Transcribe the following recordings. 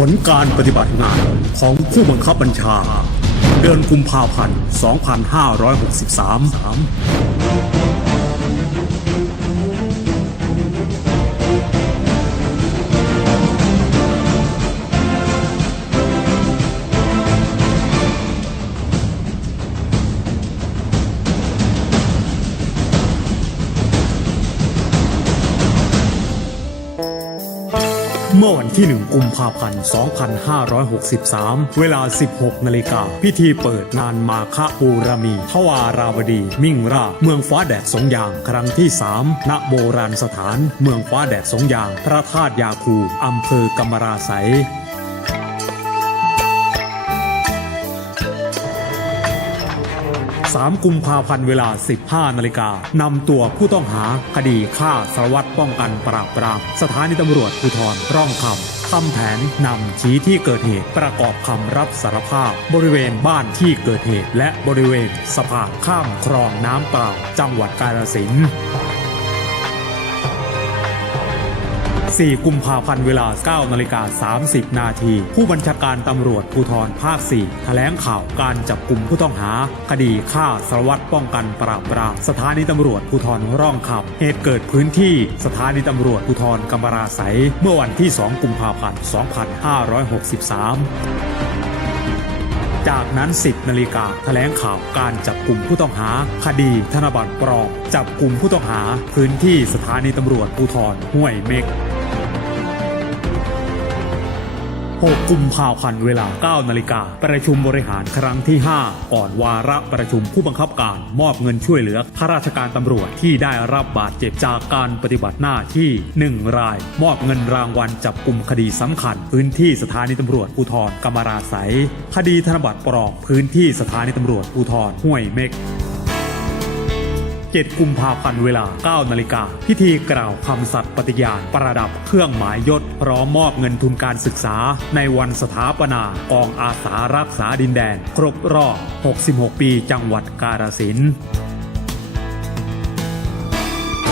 ผลการปฏิบัติงานของผู้บังคับบัญชา เดือนกุมภาพันธ์ 2563 เมื่อวันที่ 1 กุมภาพันธ์ 2563 เวลา 16 นาฬิกา พิธีเปิดงานมาคปูรามี ทวาราวดี มิ่งราเมืองฟ้าแดดสงยาง ครั้งที่ 3 ณ โบราณสถาน เมืองฟ้าแดดสงยาง พระธาตุยาคู อำเภอกำมราไส 3 กุมภาพันธ์เวลา 15 นาฬิกานำตัวผู้ต้องหาคดีฆ่าสารวัตรป้องกันปราบปราม สถานีตำรวจภูธรร่องคำทำแผนนำชี้ที่เกิดเหตุประกอบคำรับสารภาพ บริเวณบ้านที่เกิดเหตุและบริเวณสะพานข้ามคลองน้ำเปล่าจังหวัดกาฬสินธุ์ 4 กุมภาพันธ์เวลา 9 นาฬิกา 30 นาที ผู้บัญชาการตำรวจภูธรภาค 4 แถลงข่าวการจับกลุ่มผู้ต้องหา คดีฆ่าสารวัตรป้องกันปราบปรามสถานีตำรวจภูธรร่องคำเหตุเกิดพื้นที่สถานีตำรวจภูธรกำมราไสยเมื่อวันที่ 2 กุมภาพันธ์ 2563จากนั้น 10 นาฬิกาแถลงข่าวการจับกลุ่มผู้ต้องหา คดีธนบัตรปลอมจับกลุ่มผู้ต้องหา พื้นที่สถานีตำรวจภูธรห้วยเม็ก 6 กุมภาพันธ์เวลา 9 นาฬิกา ประชุมบริหารครั้งที่ 5 ก่อนวาระประชุมผู้บังคับการมอบเงินช่วยเหลือข้าราชการตำรวจที่ได้รับบาดเจ็บจากการปฏิบัติหน้าที่ 1 ราย มอบเงินรางวัลจับกลุ่มคดีสำคัญ พื้นที่สถานีตำรวจภูธรกำมราไสยคดีธนบัตรปลอมพื้นที่สถานีตำรวจภูธรห้วยเม็ก 7 กุมภาพันธ์เวลา 9 นาฬิกา พิธีกล่าวคำสัตย์ปฏิญาณประดับเครื่องหมายยศพร้อมมอบเงินทุนการศึกษา ในวันสถาปนากองอาสารักษาดินแดน ครบรอบ 66 ปีจังหวัดกาฬสินธุ์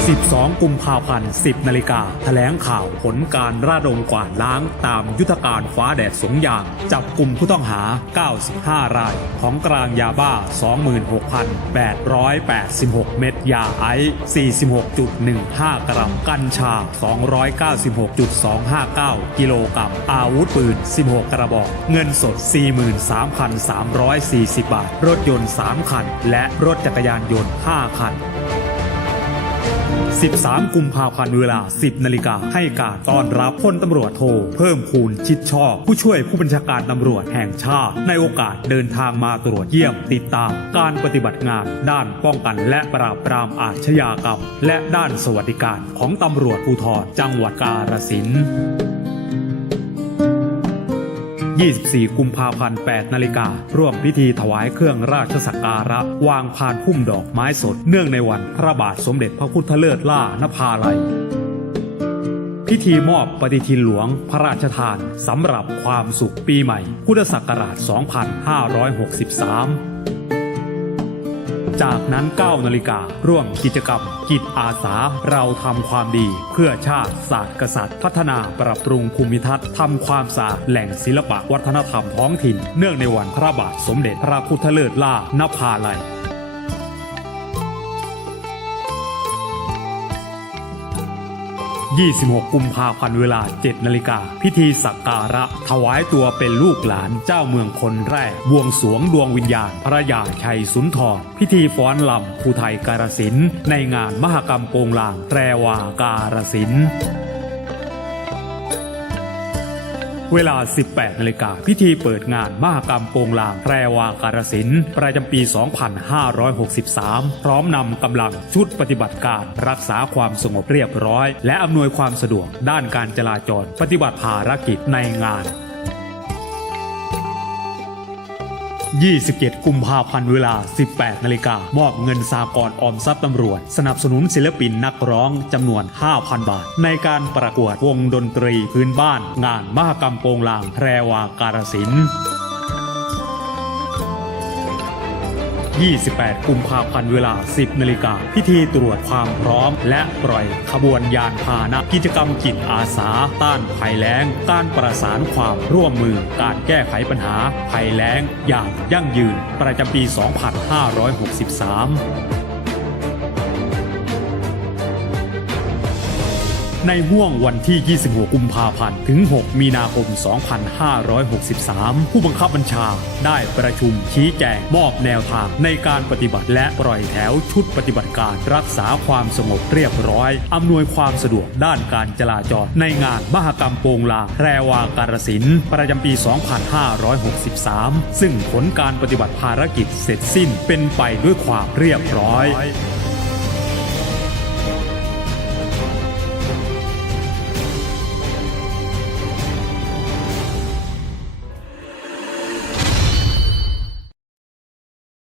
12 กุมภาพันธ์ 10 นาฬิกาแถลงข่าวผลการระดมกวาดล้างตามยุทธการฟ้าแดดสงยาง จับกลุ่มผู้ต้องหา 95 ราย ของกลางยาบ้า 26,886 เม็ดยาไอซ์46.15 กรัม กัญชา 296.259 กิโลกรัม อาวุธปืน 16 กระบอก เงินสด 43,340 บาท รถยนต์ 3 คัน และรถจักรยานยนต์ 5 คัน 13 กุมภาพันธ์เวลา 10 นาฬิกาให้การต้อนรับพลตำรวจโท เพิ่มคูณชิดชอบ ผู้ช่วยผู้บัญชาการตำรวจแห่งชาติ ในโอกาสเดินทางมาตรวจเยี่ยมติดตาม การปฏิบัติงาน ด้านป้องกันและปราบปรามอาชญากรรม และด้านสวัสดิการของตำรวจภูธรจังหวัดกาฬสินธุ์ 24 กุมภาพันธ์ 8 นาฬิการ่วมพิธีถวายเครื่องราชสักการะ วางพานพุ่มดอกไม้สด เนื่องในวันพระบาทสมเด็จพระพุทธเลิศล่านภาลัย พิธีมอบปฏิทินหลวงพระราชทานสำหรับความสุขปีใหม่ พุทธศักราช 2563 จากนั้น9นาฬิการ่วมกิจกรรม กิจอาสาเราทำความดี เพื่อชาติศาสตร์กษัตริย์ พัฒนาปรับปรุงภูมิทัศน์ทำความสะอาดแหล่งศิลปะวัฒนธรรมท้องถิ่น เนื่องในวันพระบาทสมเด็จพระพุทธเลิศล่านภาลัย 26 กุมภาพันธ์เวลา 7 นาฬิกา พิธีสักการะ ถวายตัวเป็นลูกหลานเจ้าเมืองคนแรก บวงสรวงดวงวิญญาณ พระยาชัยสุนทร พิธีฟ้อนลำภูไทยการสินในงานมหกรรมโปงลางแตรวาการสินธุ์ เวลา 18นาฬิกาพิธีเปิดงานมหกรรมโปงลางแพรวาการสินธุ์ประจำปี 2563 พร้อมนำกำลังชุดปฏิบัติการรักษาความสงบเรียบร้อย และอำนวยความสะดวกด้านการจราจร ปฏิบัติภารกิจในงาน 27 กุมภาพันธ์เวลา 18 นาฬิกามอบเงินสากรออมทรัพย์ตำรวจ สนับสนุนศิลปินนักร้องจำนวน 5,000 บาท ในการประกวดวงดนตรีพื้นบ้าน งานมหกรรมโปงลางแพรวาการศิลป์ 28 กุมภาพันธ์เวลา 10 นาฬิกา พิธีตรวจความพร้อม และปล่อยขบวนยานพาหนะกิจกรรมจิตอาสา ต้านภัยแล้ง การประสานความร่วมมือ การแก้ไขปัญหาภัยแล้ง อย่างยั่งยืน ประจำปี 2563 ในห่วงวันที่ 26 กุมภาพันธ์ ถึง 6 มีนาคม 2563 ผู้บังคับบัญชาได้ประชุมชี้แจงมอบแนวทางในการปฏิบัติและปล่อยแถวชุดปฏิบัติการรักษาความสงบเรียบร้อย อำนวยความสะดวกด้านการจราจร ในงานมหกรรมโปงลางแพรวาการสินประจำปี 2563 ซึ่งผลการปฏิบัติภารกิจเสร็จสิ้นเป็นไปด้วยความเรียบร้อย